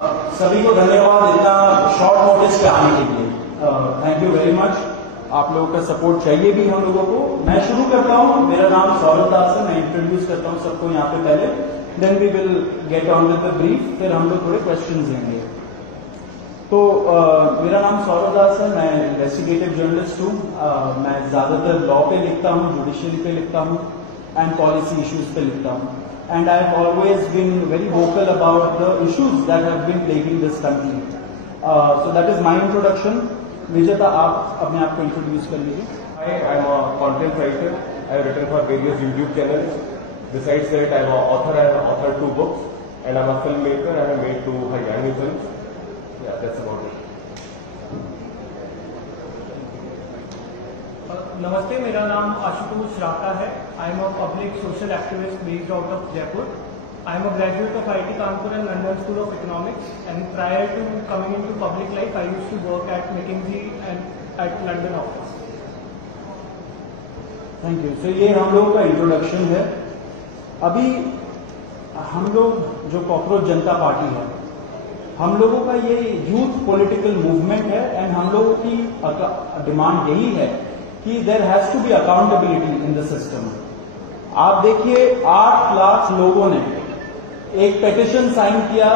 सभी को धन्यवाद इतना शॉर्ट नोटिस पे आने के लिए। Thank you very much. आप लोगों का सपोर्ट चाहिए भी हम लोगों को। मैं शुरू करता हूँ। मेरा नाम सौरभ दास है। मैं इंट्रोड्यूस करता हूँ सबको यहाँ पे पहले, then we will get on with the brief, फिर हम लोग थोड़े क्वेश्चंस लेंगे। तो मेरा नाम सौरभ दास है। मैं इन्वेस्टिगेटिव जर्नलिस्ट हूँ। मैं ज्यादातर लॉ पे लिखता हूँ, जुडिशियरी पे लिखता हूँ एंड पॉलिसी इश्यूज पे लिखता हूँ। And I have always been very vocal about the issues that have been plaguing this country. So that is my introduction. Vijata, आप अपने आप को introduce कर लीजिए. Hi, I am a content writer. I have written for various YouTube channels. Besides that, I am an author. I have authored 2 books, and I am a filmmaker. I have made 2 Haryani films. Yeah, that's about it. नमस्ते, मेरा नाम आशुतोष राका है। I am a public social activist based out of Jaipur. I am a graduate of IIT Kanpur and London School of Economics, and prior to coming into public life I used to work at McKinsey and at London office. Thank you. So ये हम लोगों का introduction है। अभी हम लोग जो cockroach जनता party है, हम लोगों का ये यूथ पॉलिटिकल मूवमेंट है एंड हम लोगों की डिमांड यही है कि there has to be accountability in the system. आप देखिए 8 लाख लोगों ने एक पेटिशन साइन किया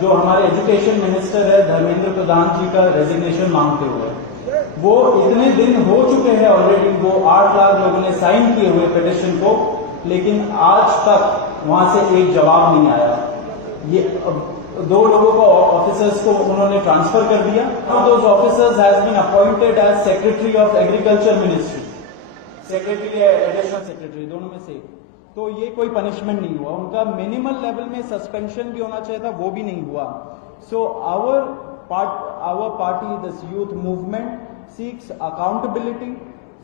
जो हमारे एजुकेशन मिनिस्टर है धर्मेंद्र प्रधान जी का रेजिग्नेशन मांगते हुए। वो इतने दिन हो चुके हैं ऑलरेडी, वो 8 लाख लोगों ने साइन किए हुए पेटिशन को, लेकिन आज तक वहां से एक जवाब नहीं आया। ये 2 लोगों को ऑफिसर्स को उन्होंने ट्रांसफर कर दिया। Those officers has been appointed as secretary of agriculture ministry, secretary या एडिशनल सेक्रेटरी, दोनों में से। तो ये कोई पनिशमेंट नहीं हुआ उनका। मिनिमल लेवल में सस्पेंशन भी होना चाहिए था, वो भी नहीं हुआ। So our party, this youth movement seeks accountability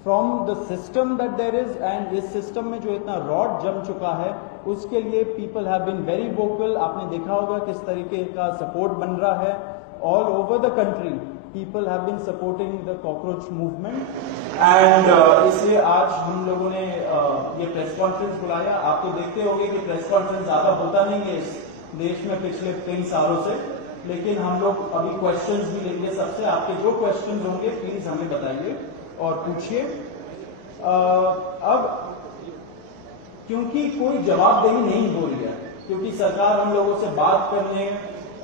from the system that there is, and इस सिस्टम में जो इतना रॉड जम चुका है उसके लिए people have been very vocal. आपने देखा होगा किस तरीके का सपोर्ट बन रहा है all over the country. People have been supporting the cockroach movement and इसलिए आज हम लोगों ने ये प्रेस कॉन्फ्रेंस बुलाया। आप तो देखते होंगे कि प्रेस कॉन्फ्रेंस ज्यादा होता नहीं है इस देश में पिछले 3 सालों से, लेकिन हम लोग अभी क्वेश्चंस भी लेंगे सबसे। आपके जो क्वेश्चंस होंगे प्लीज हमें बताइए और पूछिए। अब क्योंकि कोई जवाबदेही नहीं हो रही है, क्योंकि सरकार हम लोगों से बात करने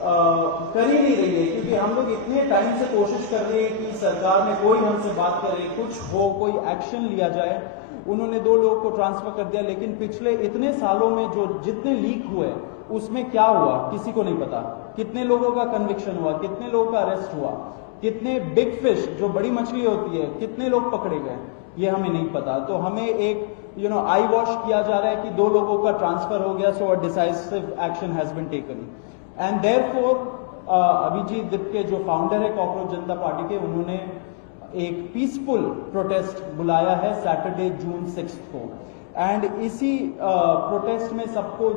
कर ही नहीं रही है, क्योंकि हम लोग इतने टाइम से कोशिश कर रहे हैं कि सरकार में कोई हमसे बात करे, कुछ हो, कोई एक्शन लिया जाए। उन्होंने 2 लोगों को ट्रांसफर कर दिया, लेकिन पिछले इतने सालों में जो जितने लीक हुए उसमें क्या हुआ किसी को नहीं पता। कितने लोगों का कन्विक्शन हुआ, कितने लोगों का अरेस्ट हुआ, कितने बिग फिश जो बड़ी मछली होती है कितने लोग पकड़े गए, ये हमें नहीं पता। तो हमें एक आई वॉश किया जा रहा है कि 2 लोगों का ट्रांसफर हो गया, so a decisive action has been taken. And therefore Abhijit Dipke जो फाउंडर है कॉकरोच जनता पार्टी के, उन्होंने एक पीसफुल प्रोटेस्ट बुलाया है सैटरडे जून 6 को। एंड इसी प्रोटेस्ट में सबको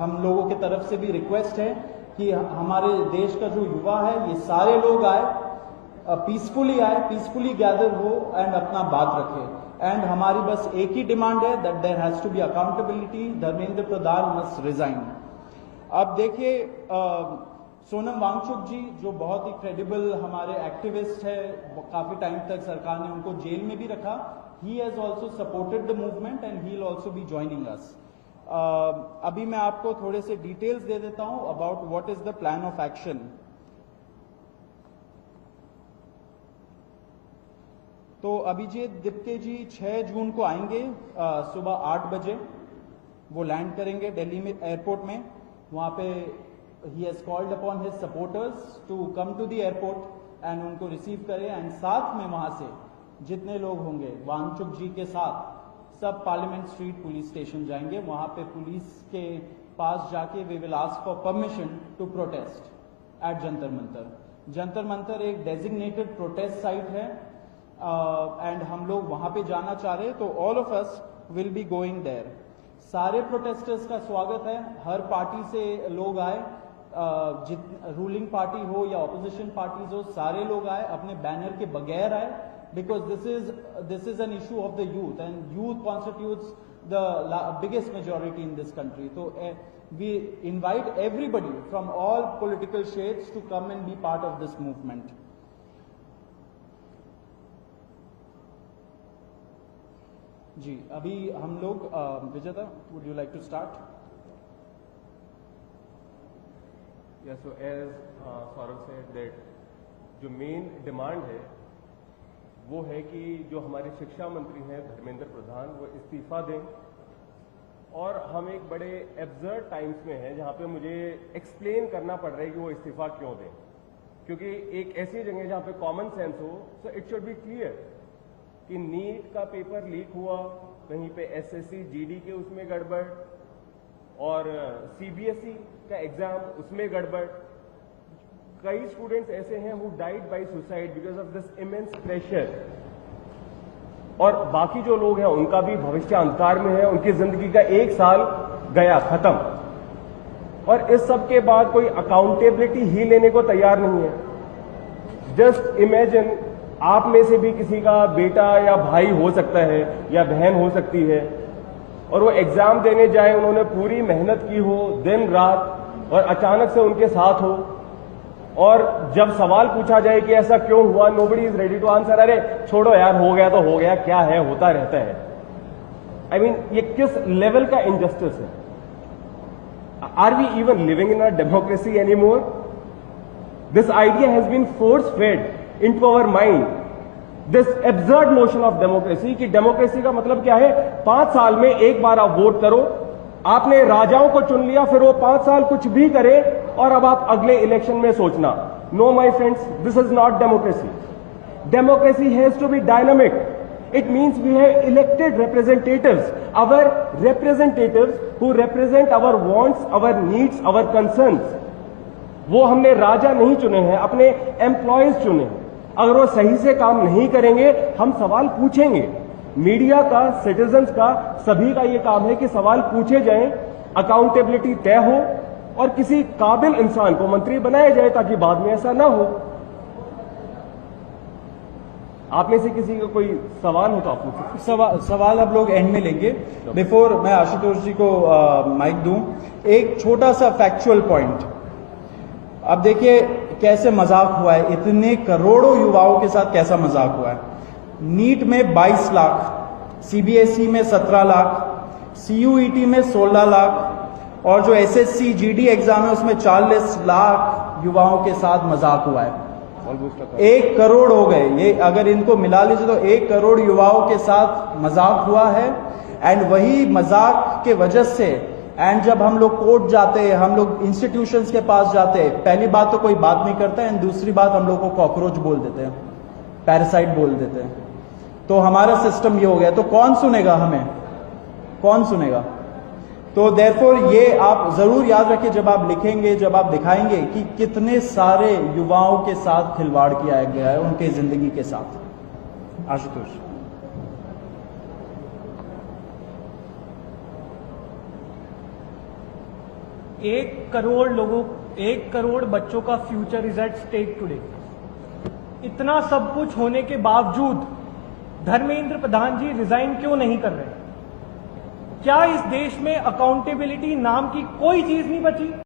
हम लोगों की तरफ से भी रिक्वेस्ट है कि हमारे देश का जो युवा है ये सारे लोग आए, पीसफुली आए, पीसफुली गैदर हो एंड अपना बात रखे। एंड हमारी बस एक ही डिमांड है that there has to be accountability, Dharmendra Pradhan must resign. अब देखिए सोनम वांगचुक जी जो बहुत ही क्रेडिबल हमारे एक्टिविस्ट है, काफी टाइम तक सरकार ने उनको जेल में भी रखा। He has also supported the movement and he will also be joining us. अभी मैं आपको थोड़े से डिटेल्स दे देता हूं about what is the plan of action. तो अभिजीत दिप्के जी 6 जून को आएंगे सुबह 8 बजे। वो लैंड करेंगे दिल्ली में एयरपोर्ट में। वहां पे ही has called upon his supporters to come to the airport and उनको रिसीव करें। एंड साथ में वहां से जितने लोग होंगे वांगचुक जी के साथ सब पार्लियामेंट स्ट्रीट पुलिस स्टेशन जाएंगे। वहां पे पुलिस के पास जाके we will ask for permission to protest at Jantar Mantar. Jantar Mantar एक डेजिग्नेटेड प्रोटेस्ट साइट है एंड हम लोग वहां पे जाना चाह रहे हैं, तो all of us will be going there. सारे प्रोटेस्टर्स का स्वागत है, हर पार्टी से लोग आए, रूलिंग पार्टी हो या ऑपोजिशन पार्टीज हो, सारे लोग आए, अपने बैनर के बगैर आए, because this is an issue of the youth and youth constitutes the biggest majority in this country. तो we invite everybody from all political shades to come and be part of this movement. जी, अभी हम लोग विजेता, would you like to start? Yeah, so as Saurav said that जो main demand है वो है कि जो हमारे शिक्षा मंत्री हैं धर्मेंद्र प्रधान वो इस्तीफा दें, और हम एक बड़े एब्सर्ड टाइम्स में हैं जहां पे मुझे एक्सप्लेन करना पड़ रहा है कि वो इस्तीफा क्यों दें, क्योंकि एक ऐसी जगह जहां पे कॉमन सेंस हो, so it should be clear कि नीट का पेपर लीक हुआ, कहीं पे एसएससी जीडी के उसमें गड़बड़, और सीबीएसई का एग्जाम उसमें गड़बड़। कई स्टूडेंट्स ऐसे हैं who died by suicide because of this immense pressure, और बाकी जो लोग हैं उनका भी भविष्य अंधकार में है, उनकी जिंदगी का 1 साल गया खत्म, और इस सब के बाद कोई अकाउंटेबिलिटी ही लेने को तैयार नहीं है। जस्ट इमेजिन, आप में से भी किसी का बेटा या भाई हो सकता है या बहन हो सकती है, और वो एग्जाम देने जाए, उन्होंने पूरी मेहनत की हो दिन रात, और अचानक से उनके साथ हो, और जब सवाल पूछा जाए कि ऐसा क्यों हुआ, nobody is ready to answer, अरे छोड़ो यार, हो गया तो हो गया, क्या है, होता रहता है। आई मीन, ये किस लेवल का इनजस्टिस है? Are we even living in a democracy anymore? This idea has been force fed into our mind, this absurd notion of democracy कि डेमोक्रेसी का मतलब क्या है? 5 साल में एक बार आप वोट करो, आपने राजाओं को चुन लिया, फिर वो 5 साल कुछ भी करे, और अब आप अगले इलेक्शन में सोचना। No my friends, this is not democracy. Democracy has to be dynamic. It means we have elected representatives, our representatives who represent our wants, our needs, our concerns. वो हमने राजा नहीं चुने हैं, अपने एम्प्लॉयज चुने हैं। अगर वो सही से काम नहीं करेंगे, हम सवाल पूछेंगे। मीडिया का, सिटीजन्स का, सभी का ये काम है कि सवाल पूछे जाएं, अकाउंटेबिलिटी तय हो, और किसी काबिल इंसान को मंत्री बनाया जाए ताकि बाद में ऐसा ना हो। आप में से किसी का कोई सवाल हो तो आप पूछिए। सवाल अब लोग एंड में लेंगे। बिफोर मैं आशुतोष जी को माइक दूं, एक छोटा सा फैक्चुअल पॉइंट। अब देखिए कैसे मजाक हुआ है, इतने करोड़ों युवाओं के साथ कैसा मजाक हुआ है। नीट में 22 लाख, सीबीएसई में 17 लाख, सीयूईटी में 16 लाख, और जो एसएससी जीडी एग्जाम है उसमें 40 लाख युवाओं के साथ मजाक हुआ है। 1 करोड़ हो गए ये, अगर इनको मिला लीजिए तो 1 करोड़ युवाओं के साथ मजाक हुआ है। एंड वही मजाक के वजह से, एंड जब हम लोग कोर्ट जाते हैं, हम लोग इंस्टीट्यूशंस के पास जाते हैं, पहली बात तो कोई बात नहीं करता है, एंड दूसरी बात हम लोग को कॉकरोच बोल देते हैं, पैरासाइट बोल देते हैं। तो हमारा सिस्टम ये हो गया, तो कौन सुनेगा हमें, कौन सुनेगा? तो देयरफॉर ये आप जरूर याद रखिए जब आप लिखेंगे, जब आप दिखाएंगे कि कितने सारे युवाओं के साथ खिलवाड़ किया गया है, उनके जिंदगी के साथ। आशुतोष। 1 करोड़ लोगों, 1 करोड़ बच्चों का future is at stake today. इतना सब कुछ होने के बावजूद धर्मेंद्र प्रधान जी रिजाइन क्यों नहीं कर रहे? क्या इस देश में अकाउंटेबिलिटी नाम की कोई चीज नहीं बची?